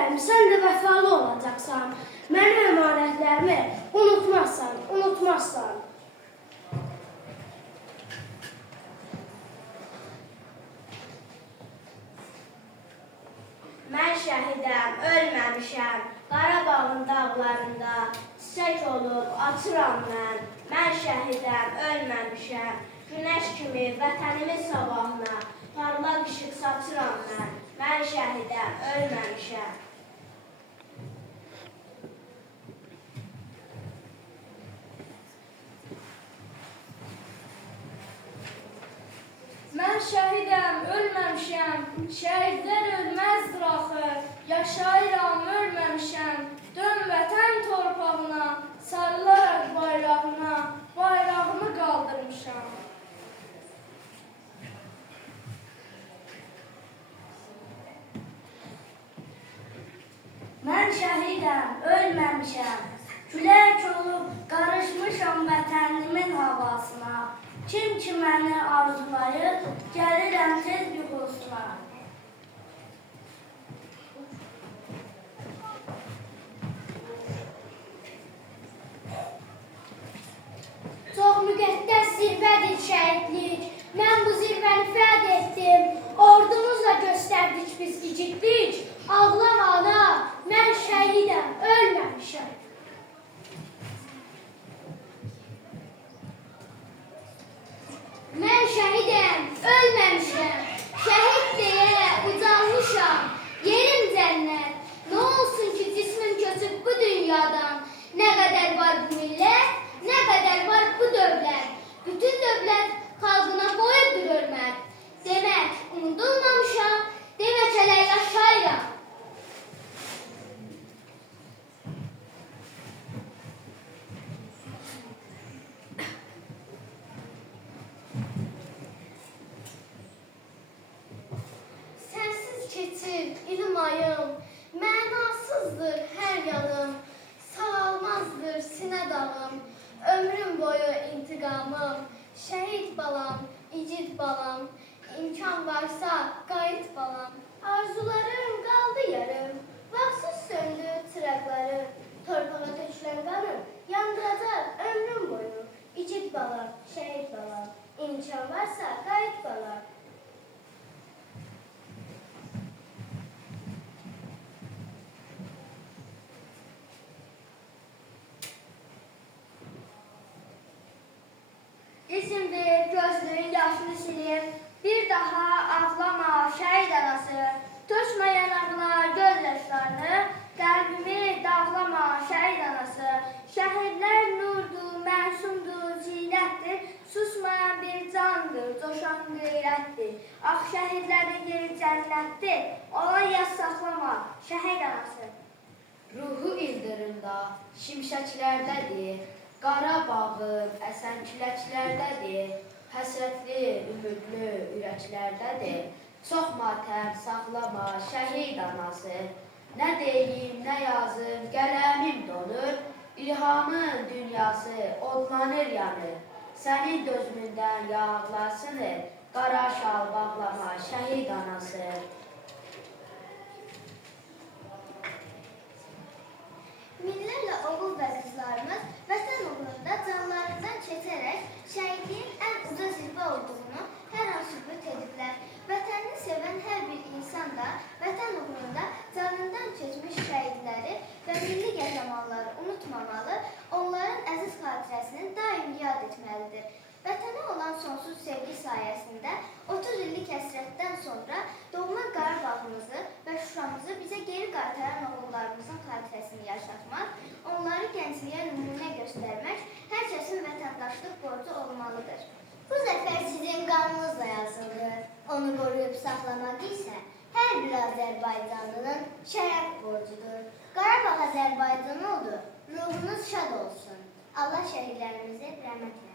bilirəm, sən də vəfalı olacaqsan. Mənim əmanətlərimi unutmazsan. Mən şəhidəm, ölməmişəm. Qarabağın dağlarında çiçək olub açıram mən. Mən şəhidəm, ölməmişəm. Günəş kimi vətənimin sabahına parlaq işıq saçıram mən. Mən şəhidəm, ölməmişəm. Mən şəhidəm, ölməmişəm. Şəhidlər ölməzdir axı. Yaşayıram, ölməmişəm. Dön vətən torpağına, sarılaraq bayrağına, bayrağımı qaldırmışam. Mən şəhidəm, ölməmişəm. Külək olub qarışmışam vətənimin havasına. Kim ki məni arzulayır, gəlirəm tez yuxusuna. Çox müqəddəs zirvədir şəhidlik. Mən bu zirvəni fəd etdim. Ordumuzla göstərdik biz igidlik. Ağlama ana, mən şəhidəm, ölməmişəm. Mən şəhidəm, ölməmişəm. Şəhid deyə ucalmışam. Yerim cənnət. Nə olsun ki, cismim köçüb bu dünyadan. Nə qədər var bu millət, nə qədər var bu dövlət. Bütün dövlət xalqına boyudur hörmət. Demək, unudulmamışam, demək hələ yaşayıram. Keçir ilim ayım, mənasızdır hər yanım, sağalmazdır sinə dağım, ömrüm boyu intiqamım, şəhid balam, igid balam, imkan varsa qayıt balam. Arzularım qaldı yarım, vaxtsız söndü çıraqlarım, torpağa tökülən qanım, yandıracaq ömrüm boyu, igid balam, şəhid balam, imkan varsa qayıt balam. İsimdir, gözlüğün yaşını silir, bir daha ağlama şəhid anası. Tökmə yanağına göz yaşlarını, qəlbimi dağlama şəhid anası. Şəhidlər nurdur, məsumdur, zinətdir, susmayan bir candır, coşan qeyrətdir. Ax şəhidlərin yeri cənnətdir, ona yaz saxlama şəhid anası. Ruhu ildırımda, şimşəklərdədir, Qarabağım əsən küləklərdədir, həsrətli, ümidli ürəklərdədir. Çox matəm saxlama şəhid anası. Nə deyim, nə yazım, qələmim donur, İlhamın dünyası odlanır yanır. Sənin dözümündən yağlasınır, qara şal bağlama şəhid anası. Minlərlə oğul və qızlarımız vətən uğrunda canlarından keçərək şəhidliyin ən uca zirvə olduğunu hər an sübut ediblər. Vətənini sevən hər bir insan da vətən uğrunda canından keçmiş şəhidləri və milli qəhrəmanları unutmamalı, onların əziz xatirəsini daim yad etməlidir. Vətənə olan sonsuz sevgi sayəsində 30 illik həsrətdən sonra doğma Qarabağımızı və Şuşamızı bizə geri qaytaran oğullarımızın xatirəsini yaşatmaq, onları gəncliyə nümunə göstərmək hər kəsin vətəndaşlıq borcu olmalıdır. Bu zəfər sizin qanınızla yazıldı. Onu qoruyub saxlamaq isə hər bir Azərbaycanlının şərəf borcudur. Qarabağ Azərbaycan oldu, ruhunuz şad olsun. Allah şəhidlərimizi rəhmət etsin.